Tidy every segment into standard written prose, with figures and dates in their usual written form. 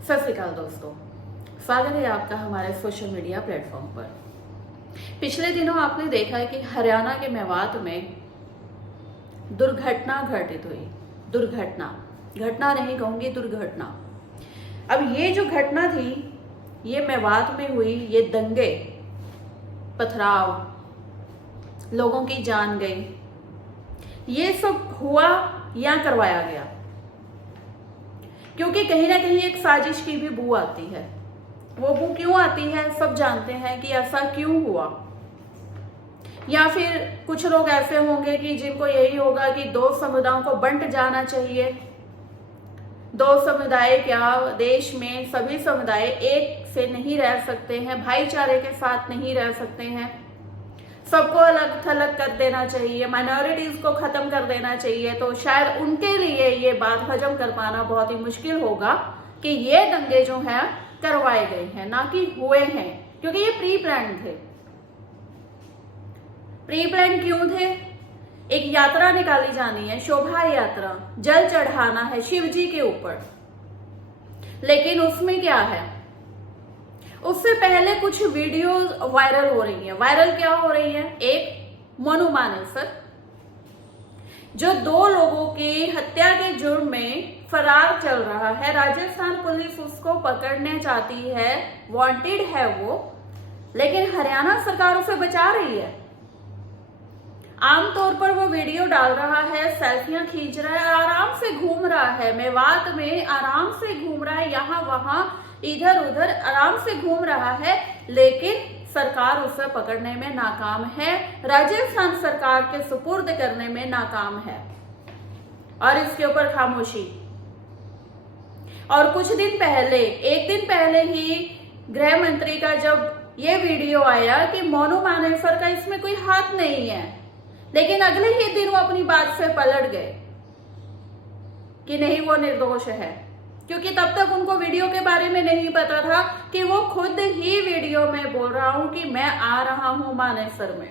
सत श्री अकाल दोस्तों, स्वागत है आपका हमारे सोशल मीडिया प्लेटफॉर्म पर। पिछले दिनों आपने देखा है कि हरियाणा के मेवात में दुर्घटना घटित हुई। घटना नहीं कहूंगी, दुर्घटना। अब ये जो घटना थी ये मेवात में हुई। ये दंगे, पथराव, लोगों की जान गई, ये सब हुआ या करवाया गया, क्योंकि कहीं ना कहीं एक साजिश की भी बू आती है। वो बू क्यों आती है, सब जानते हैं कि ऐसा क्यों हुआ। या फिर कुछ लोग ऐसे होंगे कि जिनको यही होगा कि दो समुदायों को बंट जाना चाहिए। दो समुदाय क्या, देश में सभी समुदाय एक से नहीं रह सकते हैं, भाईचारे के साथ नहीं रह सकते हैं। सबको अलग थलग कर देना चाहिए, माइनॉरिटीज को खत्म कर देना चाहिए। तो शायद उनके लिए ये बात हजम कर पाना बहुत ही मुश्किल होगा कि ये दंगे जो हैं करवाए गए हैं, ना कि हुए हैं, क्योंकि ये प्री प्लान थे। प्री प्लान क्यों थे? एक यात्रा निकाली जानी है, शोभा यात्रा, जल चढ़ाना है शिव जी के ऊपर। लेकिन उसमें क्या है, उससे पहले कुछ वीडियो वायरल हो रही है। वायरल क्या हो रही है? एक मोनू मानेसर जो दो लोगों की हत्या के जुर्म में फरार चल रहा है। राजस्थान पुलिस उसको पकड़ने चाहती है, वांटेड है वो, लेकिन हरियाणा सरकार उसे बचा रही है। आमतौर पर वो वीडियो डाल रहा है, सेल्फियां खींच रहा है, आराम से घूम रहा है, मेवात में आराम से घूम रहा है, यहाँ वहां इधर उधर आराम से घूम रहा है। लेकिन सरकार उसे पकड़ने में नाकाम है, राजस्थान सरकार के सुपुर्द करने में नाकाम है, और इसके ऊपर खामोशी। और कुछ दिन पहले, एक दिन पहले ही गृह मंत्री का जब ये वीडियो आया कि मोनू मानेसर का इसमें कोई हाथ नहीं है, लेकिन अगले ही दिन वो अपनी बात से पलट गए कि नहीं, वो निर्दोष है। क्योंकि तब तक उनको वीडियो के बारे में नहीं पता था कि वो खुद ही वीडियो में बोल रहा हूं कि मैं आ रहा हूं मानेसर में,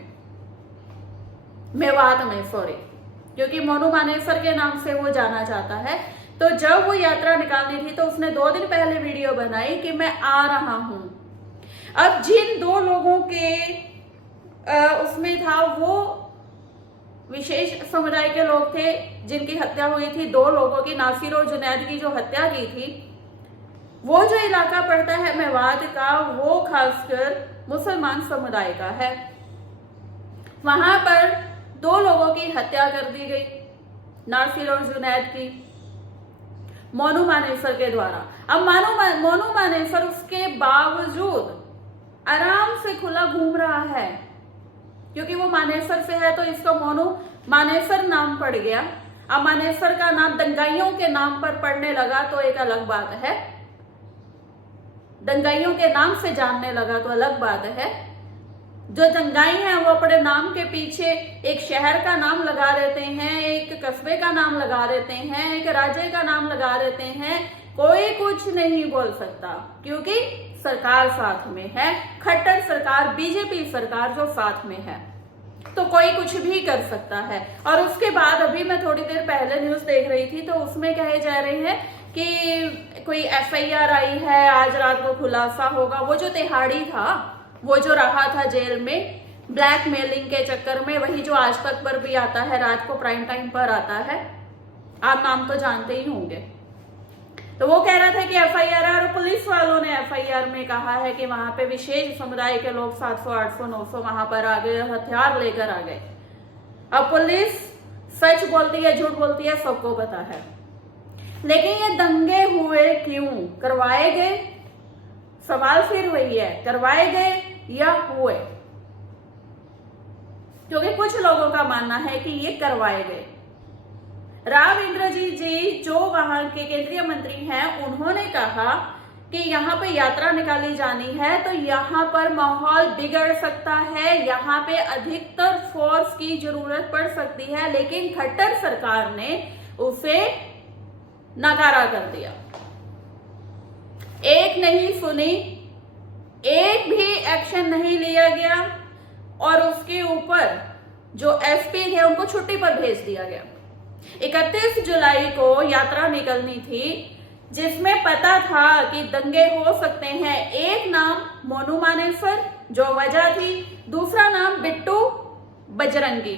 मेवात में, सॉरी, क्योंकि मोनू मानेसर के नाम से वो जाना चाहता है। तो जब वो यात्रा निकालनी थी तो उसने 2 दिन पहले वीडियो बनाई कि मैं आ रहा हूं। अब जिन दो लोगों के उसमें था, वो विशेष समुदाय के लोग थे जिनकी हत्या हुई थी। 2 लोगों की, नासिर और जुनैद की जो हत्या की थी, वो जो इलाका पड़ता है मेवात का, वो खासकर मुसलमान समुदाय का है। वहां पर 2 लोगों की हत्या कर दी गई, नासिर और जुनैद की, मोनू मानेसर के द्वारा। अब मोनू मानेसर उसके बावजूद आराम से खुला घूम रहा है, क्योंकि वो मानेसर से है तो इसका मोनू मानेसर नाम पड़ गया। अब मानेसर का नाम दंगाइयों के नाम पर पड़ने लगा तो एक अलग बात है, दंगाइयों के नाम से जानने लगा तो अलग बात है। जो दंगाई हैं वो अपने नाम के पीछे एक शहर का नाम लगा देते हैं, एक कस्बे का नाम लगा देते हैं, एक राज्य का नाम लगा देते हैं। कोई कुछ नहीं बोल सकता, क्योंकि सरकार साथ में है, खट्टर सरकार, बीजेपी सरकार जो साथ में है, तो कोई कुछ भी कर सकता है। और उसके बाद अभी मैं थोड़ी देर पहले न्यूज देख रही थी तो उसमें कहे जा रहे हैं कि कोई FIR आई है, आज रात को खुलासा होगा। वो जो तिहाड़ी था, वो जो रहा था जेल में ब्लैकमेलिंग के चक्कर में, वही जो आज तक पर भी आता है, रात को प्राइम टाइम पर आता है, आप नाम तो जानते ही होंगे। तो वो कह रहा था कि FIR, और पुलिस वालों ने FIR में कहा है कि वहां पे विशेष समुदाय के लोग 700, 800, 900 वहां पर आ गए, हथियार लेकर आ गए। अब पुलिस सच बोलती है, झूठ बोलती है, सबको पता है। लेकिन ये दंगे हुए क्यों, करवाए गए? सवाल फिर वही है, करवाए गए या हुए? क्योंकि कुछ लोगों का मानना है कि ये करवाए गए। राव इंद्रजीत जी जो वहां के केंद्रीय मंत्री हैं, उन्होंने कहा कि यहाँ पे यात्रा निकाली जानी है तो यहाँ पर माहौल बिगड़ सकता है, यहाँ पे अधिकतर फोर्स की जरूरत पड़ सकती है। लेकिन खट्टर सरकार ने उसे नकारा कर दिया, एक नहीं सुनी, एक भी एक्शन नहीं लिया गया, और उसके ऊपर जो SP थे उनको छुट्टी पर भेज दिया गया। 31 जुलाई को यात्रा निकलनी थी, जिसमें पता था कि दंगे हो सकते हैं। एक नाम मोनू मानेसर जो वजह थी, दूसरा नाम बिट्टू बजरंगी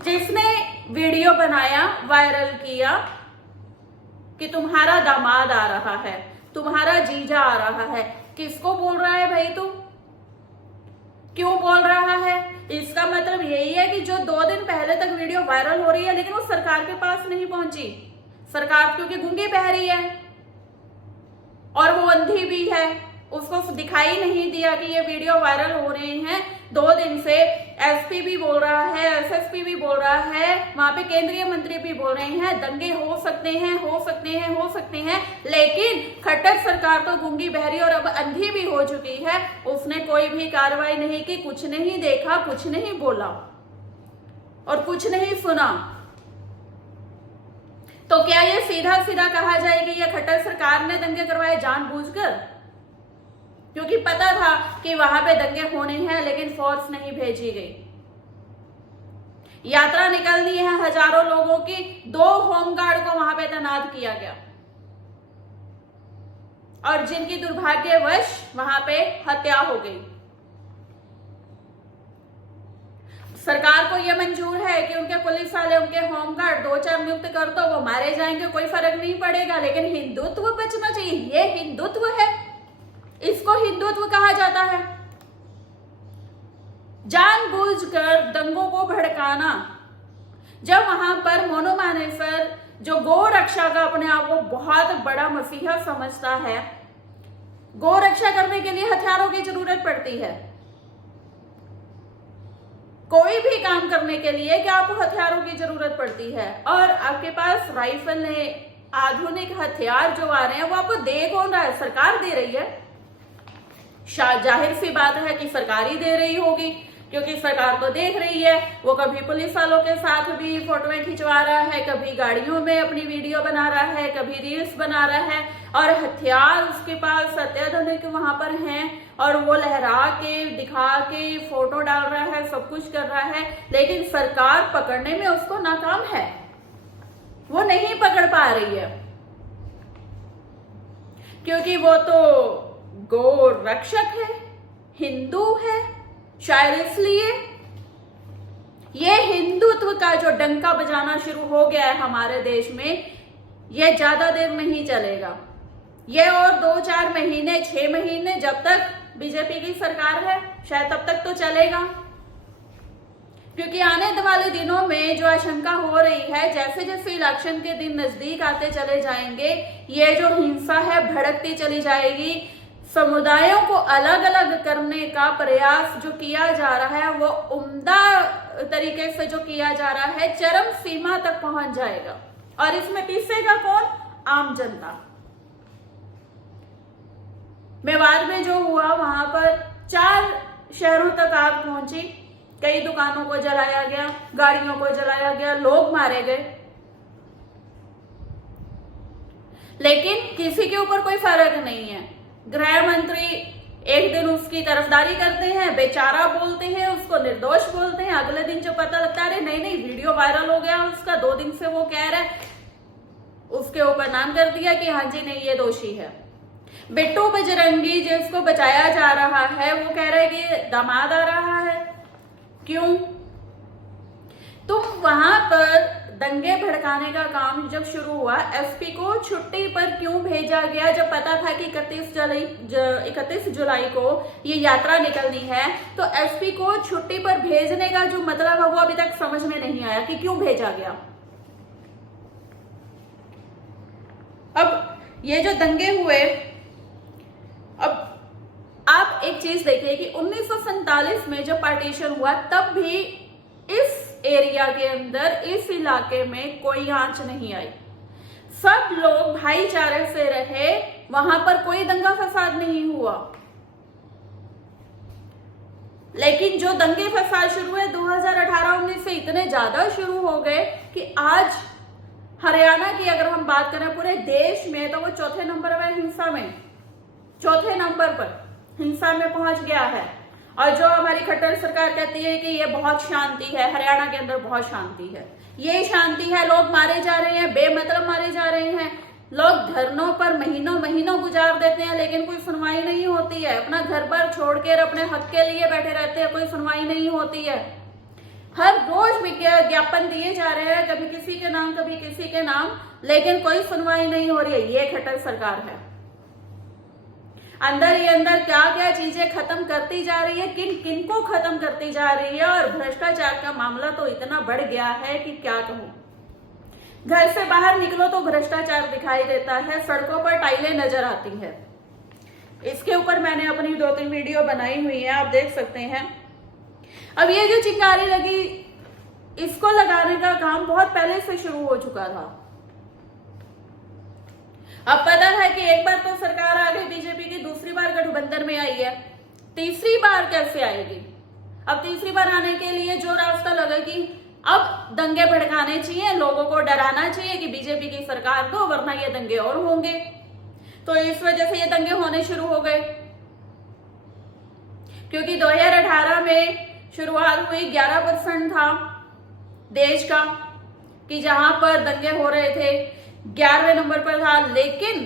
जिसने वीडियो बनाया, वायरल किया कि तुम्हारा दामाद आ रहा है, तुम्हारा जीजा आ रहा है। किसको बोल रहा है भाई तू? क्यों बोल रहा है? इसका मतलब यही है कि जो 2 दिन पहले तक वीडियो वायरल हो रही है लेकिन वो सरकार के पास नहीं पहुंची। सरकार क्योंकि गूंगी बहरी है और वो अंधी भी है, उसको दिखाई नहीं दिया कि ये वीडियो वायरल हो रहे हैं 2 दिन से। एसपी भी बोल रहा है, एसएसपी भी बोल रहा है, वहां पे केंद्रीय मंत्री भी बोल रहे हैं दंगे हो सकते हैं, हो सकते हैं, हो सकते हैं। लेकिन खट्टर सरकार तो गूंगी बहरी और अब अंधी भी हो चुकी है। उसने कोई भी कार्रवाई नहीं की, कुछ नहीं देखा, कुछ नहीं बोला और कुछ नहीं सुना। तो क्या ये सीधा सीधा कहा जाए कि ये खट्टर सरकार ने दंगे करवाए जानबूझकर? क्योंकि पता था कि वहां पे दंगे होने हैं लेकिन फोर्स नहीं भेजी गई। यात्रा निकलनी है हजारों लोगों की, 2 होमगार्ड को वहां पे तैनात किया गया और जिनकी दुर्भाग्यवश वहां पे हत्या हो गई। सरकार को यह मंजूर है कि उनके पुलिस वाले, उनके होमगार्ड 2-4 नियुक्त कर दो, वो मारे जाएंगे, कोई फर्क नहीं पड़ेगा। लेकिन हिंदुत्व बचना चाहिए। ये हिंदुत्व है, इसको हिंदुत्व कहा जाता है। जानबूझकर दंगों को भड़काना। जब वहां पर मोनू मानेसर जो गौ रक्षा का अपने आप को बहुत बड़ा मसीहा समझता है, गौ रक्षा करने के लिए हथियारों की जरूरत पड़ती है। कोई भी काम करने के लिए क्या आपको हथियारों की जरूरत पड़ती है, और आपके पास राइफल है, आधुनिक हथियार जो आ रहे हैं वो आपको दे कौन रहा है? सरकार दे रही है। जाहिर सी बात है कि सरकार ही दे रही होगी, क्योंकि सरकार तो देख रही है। वो कभी पुलिस वालों के साथ भी फोटोएं खिंचवा रहा है, कभी गाड़ियों में अपनी वीडियो बना रहा है, कभी रील्स बना रहा है, और हथियार उसके पास अत्याधुनिक वहां पर हैं और वो लहरा के, दिखा के फोटो डाल रहा है, सब कुछ कर रहा है। लेकिन सरकार पकड़ने में उसको नाकाम है, वो नहीं पकड़ पा रही है, क्योंकि वो तो गौ रक्षक है, हिंदू है। शायद इसलिए ये हिंदुत्व का जो डंका बजाना शुरू हो गया है हमारे देश में, ये ज्यादा देर नहीं चलेगा। ये और 2-4 महीने, 6 महीने, जब तक बीजेपी की सरकार है शायद तब तक तो चलेगा। क्योंकि आने वाले दिनों में जो आशंका हो रही है, जैसे जैसे इलेक्शन के दिन नजदीक आते चले जाएंगे, ये जो हिंसा है भड़कती चली जाएगी। समुदायों को अलग अलग करने का प्रयास जो किया जा रहा है वो उम्दा तरीके से जो किया जा रहा है, चरम सीमा तक पहुंच जाएगा। और इसमें पिसेगा कौन? आम जनता। मेवाड़ में जो हुआ, वहां पर 4 शहरों तक आग पहुंची, कई दुकानों को जलाया गया, गाड़ियों को जलाया गया, लोग मारे गए, लेकिन किसी के ऊपर कोई फर्क नहीं है। गृह मंत्री एक दिन उसकी तरफदारी करते हैं, बेचारा बोलते हैं, उसको निर्दोष बोलते हैं। अगले दिन जो पता लगता है नहीं नहीं वीडियो वायरल हो गया उसका, 2 दिन से वो कह रहा है, उसके ऊपर नाम कर दिया कि हाँ जी नहीं ये दोषी है। बिट्टू बजरंगी जिसको बचाया जा रहा है वो कह रहा है कि दामाद आ रहा है। क्यों? तुम वहां पर दंगे भड़काने का काम जब शुरू हुआ, एसपी को छुट्टी पर क्यों भेजा गया जब पता था कि 31 जुलाई को ये यात्रा निकलनी है? तो एसपी को छुट्टी पर भेजने का जो मतलब है वो अभी तक समझ में नहीं आया कि क्यों भेजा गया। अब ये जो दंगे हुए, अब आप एक चीज देखिए कि 1947 में जब पार्टीशन हुआ तब भी इस एरिया के अंदर, इस इलाके में कोई आंच नहीं आई। सब लोग भाईचारे से रहे, वहां पर कोई दंगा फसाद नहीं हुआ। लेकिन जो दंगे फसाद शुरू हुए 2018-19 से इतने ज्यादा शुरू हो गए कि आज हरियाणा की अगर हम बात करें पूरे देश में, तो वो 4थे नंबर पर हिंसा में, 4थे नंबर पर हिंसा में पहुंच गया है। और जो हमारी खट्टर सरकार कहती है कि ये बहुत शांति है, हरियाणा के अंदर बहुत शांति है, ये शांति है। लोग मारे जा रहे हैं, बेमतलब मारे जा रहे हैं, लोग धरनों पर महीनों महीनों गुजार देते हैं, लेकिन कोई सुनवाई नहीं होती है। अपना घर पर छोड़कर अपने हक के लिए बैठे रहते हैं, कोई सुनवाई नहीं होती है। हर रोज विज्ञापन दिए जा रहे हैं, कभी किसी के नाम कभी किसी के नाम, लेकिन कोई सुनवाई नहीं हो रही है। ये खट्टर सरकार है। अंदर ही अंदर क्या क्या चीजें खत्म करती जा रही है, किन किन को खत्म करती जा रही है। और भ्रष्टाचार का मामला तो इतना बढ़ गया है कि क्या कहूं। घर से बाहर निकलो तो भ्रष्टाचार दिखाई देता है, सड़कों पर टाइलें नजर आती है। इसके ऊपर मैंने अपनी 2-3 वीडियो बनाई हुई है, आप देख सकते हैं। अब ये जो चिंगारी लगी, इसको लगाने का काम बहुत पहले से शुरू हो चुका था। अब पता है कि एक बार तो सरकार आ गई बीजेपी की, दूसरी बार गठबंधन में आई है, तीसरी बार कैसे आएगी। अब तीसरी बार आने के लिए जो रास्ता लगा कि अब दंगे भड़काने चाहिए, लोगों को डराना चाहिए कि बीजेपी की सरकार दो, वरना ये दंगे और होंगे। तो इस वजह से ये दंगे होने शुरू हो गए, क्योंकि 2018 में शुरुआत हुई, 11% था देश का कि जहां पर दंगे हो रहे थे, 11वें नंबर पर था, लेकिन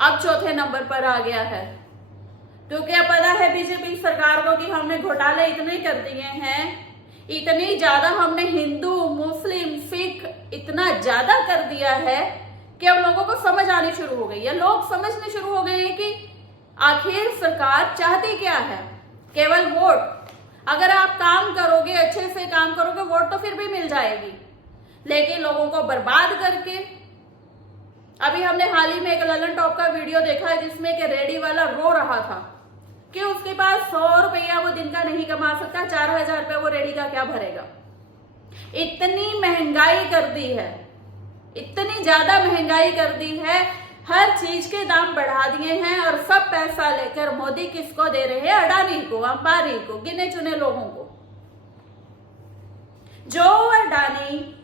अब 4थे नंबर पर आ गया है। क्योंकि अब पता है बीजेपी सरकार को कि हमने घोटाले इतने कर दिए हैं, इतनी ज्यादा हमने हिंदू मुस्लिम सिख इतना ज्यादा कर दिया है कि अब लोगों को समझ आनी शुरू हो गई है। लोग समझने शुरू हो गए हैं कि आखिर सरकार चाहती क्या है। केवल वोट, अगर आप काम करोगे, अच्छे से काम करोगे, वोट तो फिर भी मिल जाएगी, लेकिन लोगों को बर्बाद करके। अभी हमने हाल ही में एक ललन टॉप का वीडियो देखा है जिसमें एक रेडी वाला रो रहा था कि उसके पास 100 रुपया वो दिन का नहीं कमा सकता, 4000 रुपया वो रेडी का क्या भरेगा। इतनी महंगाई कर दी है, इतनी ज्यादा महंगाई कर दी है, हर चीज के दाम बढ़ा दिए हैं। और सब पैसा लेकर मोदी किसको दे रहे हैं? अडानी को, अंबानी को, गिने चुने लोगों को। जो अडानी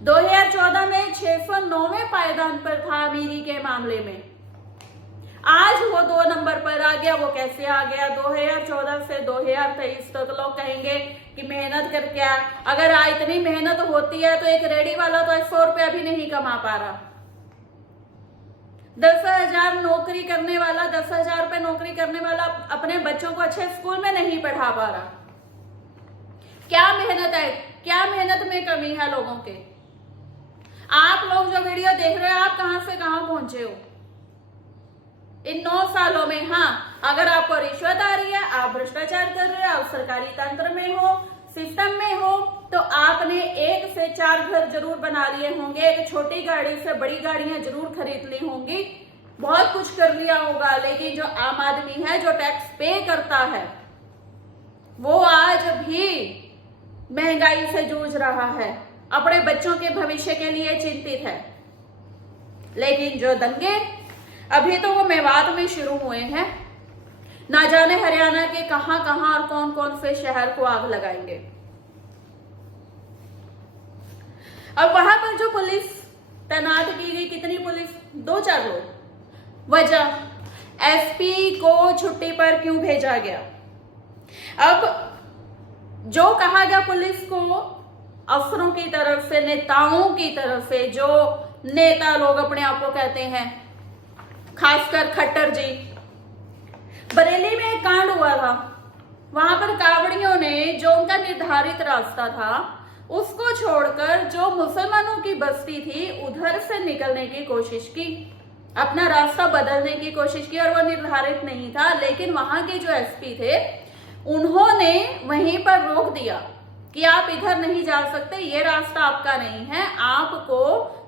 2014 में 609वें पायदान पर था अमीरी के मामले में, आज वो 2 नंबर पर आ गया। वो कैसे आ गया? 2014 से 2023 तक लोग कहेंगे कि मेहनत करके आ। अगर इतनी मेहनत होती है तो एक रेडी वाला तो 100 रुपया भी नहीं कमा पा रहा। 10,000 नौकरी करने वाला, 10,000 रुपए नौकरी करने वाला अपने बच्चों को अच्छे स्कूल में नहीं पढ़ा पा रहा। क्या मेहनत है? क्या मेहनत में कमी है लोगों के? आप लोग जो वीडियो देख रहे हो, आप कहां से कहां पहुंचे हो इन 9 सालों में। हाँ, अगर आपको रिश्वत आ रही है, आप भ्रष्टाचार कर रहे हो, आप सरकारी तंत्र में हो, सिस्टम में हो, तो आपने 1 से 4 घर जरूर बना लिए होंगे, एक छोटी गाड़ी से बड़ी गाड़ियां जरूर खरीद ली होंगी, बहुत कुछ कर लिया होगा। लेकिन जो आम आदमी है, जो टैक्स पे करता है, वो आज भी महंगाई से जूझ रहा है, अपने बच्चों के भविष्य के लिए चिंतित है। लेकिन जो दंगे अभी तो वो मेवात में शुरू हुए हैं, ना जाने हरियाणा के कहां कहां और कौन कौन से शहर को आग लगाएंगे। अब वहां पर जो पुलिस तैनात की गई, कितनी पुलिस? 2-4 लोग। वजह, एसपी को छुट्टी पर क्यों भेजा गया? अब जो कहा गया पुलिस को अफसरों की तरफ से, नेताओं की तरफ से, जो नेता लोग अपने आप को कहते हैं, खासकर खट्टर जी। बरेली में एक कांड हुआ था, वहां पर कावड़ियों ने जो उनका निर्धारित रास्ता था उसको छोड़कर जो मुसलमानों की बस्ती थी उधर से निकलने की कोशिश की, अपना रास्ता बदलने की कोशिश की, और वो निर्धारित नहीं था। लेकिन वहां के जो एसपी थे उन्होंने वहीं पर रोक दिया कि आप इधर नहीं जा सकते, ये रास्ता आपका नहीं है, आपको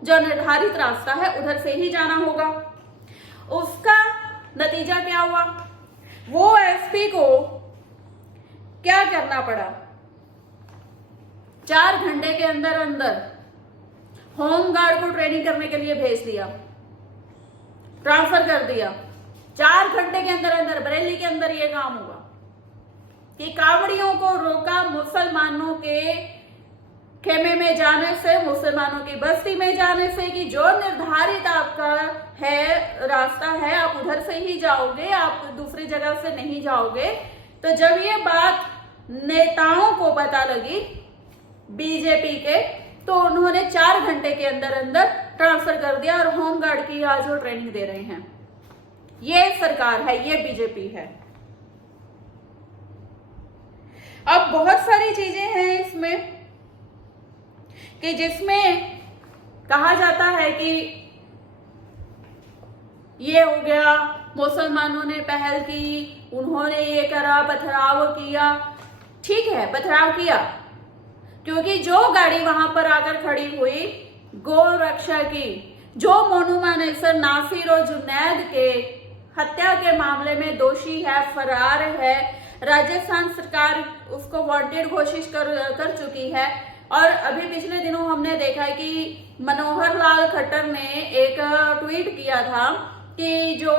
जो निर्धारित रास्ता है उधर से ही जाना होगा। उसका नतीजा क्या हुआ? वो एसपी को क्या करना पड़ा? 4 घंटे के अंदर अंदर होमगार्ड को ट्रेनिंग करने के लिए भेज दिया, ट्रांसफर कर दिया। 4 घंटे के अंदर अंदर बरेली के अंदर यह काम हुआ कि कावड़ियों को रोका मुसलमानों के खेमे में जाने से, मुसलमानों की बस्ती में जाने से, कि जो निर्धारित आपका है रास्ता है आप उधर से ही जाओगे, आप दूसरी जगह से नहीं जाओगे। तो जब ये बात नेताओं को पता लगी बीजेपी के, तो उन्होंने 4 घंटे के अंदर अंदर ट्रांसफर कर दिया और होमगार्ड की आज वो ट्रेनिंग दे रहे हैं। ये सरकार है, ये बीजेपी है। अब बहुत सारी चीजें हैं इसमें कि जिसमें कहा जाता है कि ये हो गया, मुसलमानों ने पहल की, उन्होंने ये करा, पथराव किया। ठीक है, पथराव किया, क्योंकि जो गाड़ी वहां पर आकर खड़ी हुई गौ रक्षा की, जो मोनू मानेसर, नासिर और जुनैद के हत्या के मामले में दोषी है, फरार है, राजस्थान सरकार उसको वांटेड घोषित कर चुकी है। और अभी पिछले दिनों हमने देखा है कि मनोहर लाल खट्टर ने एक ट्वीट किया था कि जो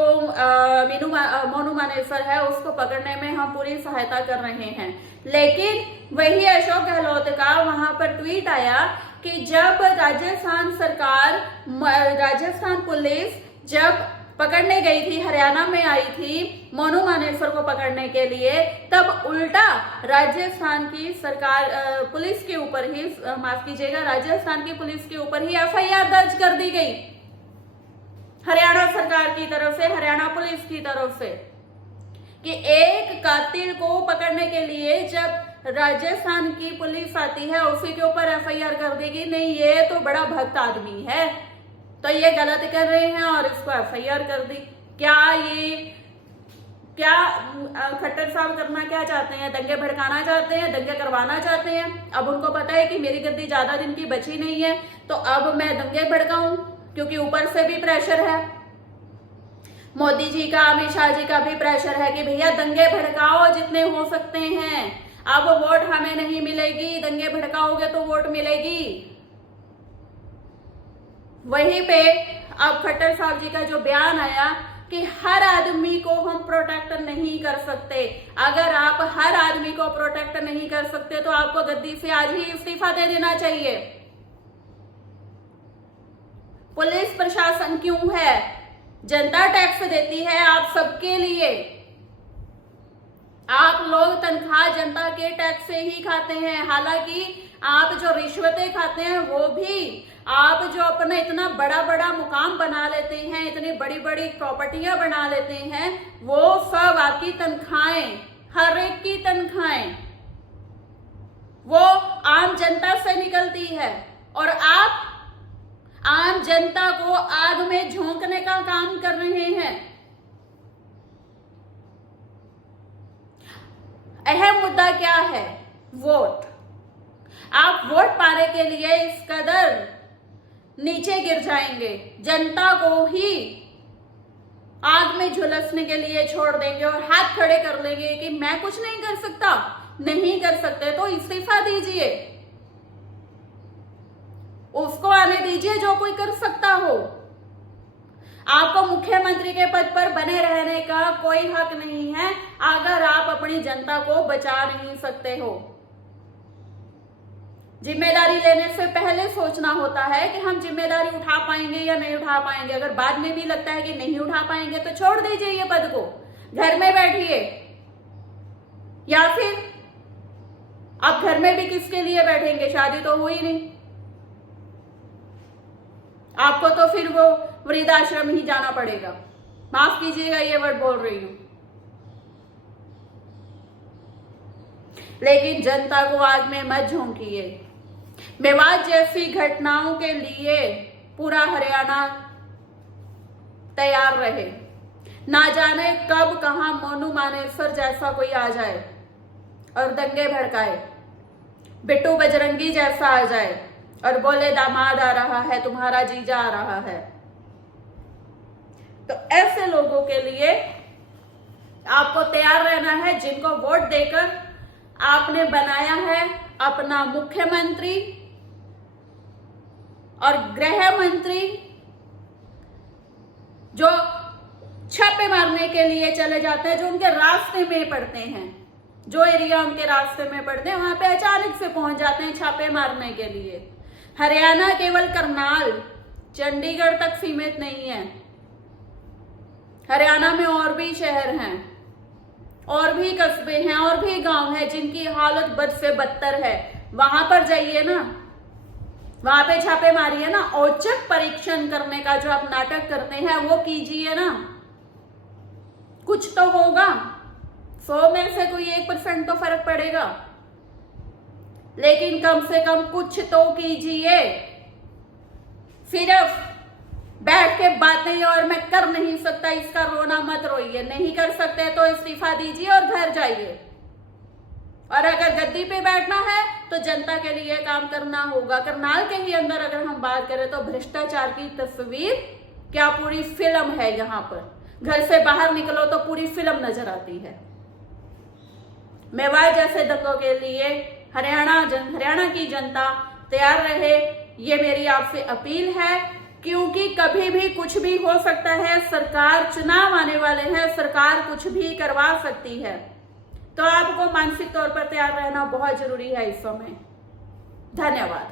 मोनू मानेसर है उसको पकड़ने में हम पूरी सहायता कर रहे हैं। लेकिन वही अशोक गहलोत का वहां पर ट्वीट आया कि जब राजस्थान पुलिस जब पकड़ने गई थी, हरियाणा में आई थी मोनू मानेसर को पकड़ने के लिए, तब उल्टा राजस्थान की सरकार पुलिस के ऊपर ही, माफ कीजिएगा, राजस्थान की पुलिस के ऊपर ही एफआईआर दर्ज कर दी गई, हरियाणा सरकार की तरफ से, हरियाणा पुलिस की तरफ से, कि एक कातिल को पकड़ने के लिए जब राजस्थान की पुलिस आती है उसी के ऊपर एफआईआर कर देगी। नहीं, ये तो बड़ा भक्त आदमी है, तो ये गलत कर रहे हैं और इसको एफआईआर कर दी। क्या खट्टर साहब करना क्या चाहते हैं? दंगे भड़काना चाहते हैं, दंगे करवाना चाहते हैं। अब उनको पता है कि मेरी गद्दी ज्यादा दिन की बची नहीं है, तो अब मैं दंगे भड़काऊं, क्योंकि ऊपर से भी प्रेशर है, मोदी जी का, अमित शाह जी का भी प्रेशर है कि भैया दंगे भड़काओ जितने हो सकते हैं। अब वोट हमें नहीं मिलेगी, दंगे भड़काओगे तो वोट मिलेगी। वहीं पे अब खट्टर साहब जी का जो बयान आया कि हर आदमी को हम प्रोटेक्ट नहीं कर सकते। अगर आप हर आदमी को प्रोटेक्ट नहीं कर सकते तो आपको गद्दी से आज ही इस्तीफा दे देना चाहिए। पुलिस प्रशासन क्यों है? जनता टैक्स देती है आप सबके लिए। आप लोग तनख्वाह जनता के टैक्स से ही खाते हैं। हालांकि आप जो रिश्वतें खाते हैं वो भी, आप जो अपना इतना बड़ा बड़ा मुकाम बना लेते हैं, इतनी बड़ी बड़ी प्रॉपर्टियां बना लेते हैं, वो सब आपकी तनख्वाहें, हर एक की तनख्वाहें वो आम जनता से निकलती है। और आप आम जनता को आग में झोंकने का काम कर रहे हैं। अहम मुद्दा क्या है? वोट। आप वोट पाने के लिए इस कदर नीचे गिर जाएंगे, जनता को ही आग में झुलसने के लिए छोड़ देंगे और हाथ खड़े कर लेंगे कि मैं कुछ नहीं कर सकता। नहीं कर सकते तो इस्तीफा दीजिए, उसको आने दीजिए जो कोई कर सकता हो। आपको मुख्यमंत्री के पद पर बने रहने का कोई हक नहीं है अगर आप अपनी जनता को बचा नहीं सकते हो। जिम्मेदारी लेने से पहले सोचना होता है कि हम जिम्मेदारी उठा पाएंगे या नहीं उठा पाएंगे। अगर बाद में भी लगता है कि नहीं उठा पाएंगे तो छोड़ दीजिए ये पद को, घर में बैठिए। या फिर आप घर में भी किसके लिए बैठेंगे? शादी तो हुई नहीं, आपको तो फिर वो वृद्धाश्रम ही जाना पड़ेगा। माफ कीजिएगा ये वर्ड बोल रही हूं, लेकिन जनता को आग में मत झोंकिए। मेवात जैसी घटनाओं के लिए पूरा हरियाणा तैयार रहे। ना जाने कब कहां मोनू मानेसर जैसा कोई आ जाए और दंगे भड़काए, बिट्टू बजरंगी जैसा आ जाए और बोले दामाद आ रहा है, तुम्हारा जीजा आ रहा है। तो ऐसे लोगों के लिए आपको तैयार रहना है, जिनको वोट देकर आपने बनाया है अपना मुख्यमंत्री और गृह मंत्री, जो छापे मारने के लिए चले जाते हैं, जो उनके रास्ते में पड़ते हैं, जो एरिया उनके रास्ते में पड़ते हैं वहां पे अचानक से पहुंच जाते हैं छापे मारने के लिए। हरियाणा केवल करनाल, चंडीगढ़ तक सीमित नहीं है। हरियाणा में और भी शहर हैं, और भी कस्बे हैं, और भी गांव हैं जिनकी हालत बद से बदतर है। वहां पर जाइए ना, वहां पे छापे मारिए ना, औचक परीक्षण करने का जो आप नाटक करते हैं वो कीजिए ना, कुछ तो होगा। 100 में से कोई 1% तो फर्क पड़ेगा, लेकिन कम से कम कुछ तो कीजिए। सिर्फ बैठ के बातें और मैं कर नहीं सकता इसका रोना मत रोइए। नहीं कर सकते तो इस्तीफा दीजिए और घर जाइए। और अगर गद्दी पे बैठना है तो जनता के लिए काम करना होगा। करनाल के ही अंदर अगर हम बात करें तो भ्रष्टाचार की तस्वीर क्या पूरी फिल्म है। यहाँ पर घर से बाहर निकलो तो पूरी फिल्म नजर आती है। मेवाड़ जैसे दंगों के लिए हरियाणा की जनता तैयार रहे, ये मेरी आपसे अपील है, क्योंकि कभी भी कुछ भी हो सकता है। सरकार, चुनाव आने वाले हैं, सरकार कुछ भी करवा सकती है। तो आपको मानसिक तौर पर तैयार रहना बहुत जरूरी है इस समय। धन्यवाद।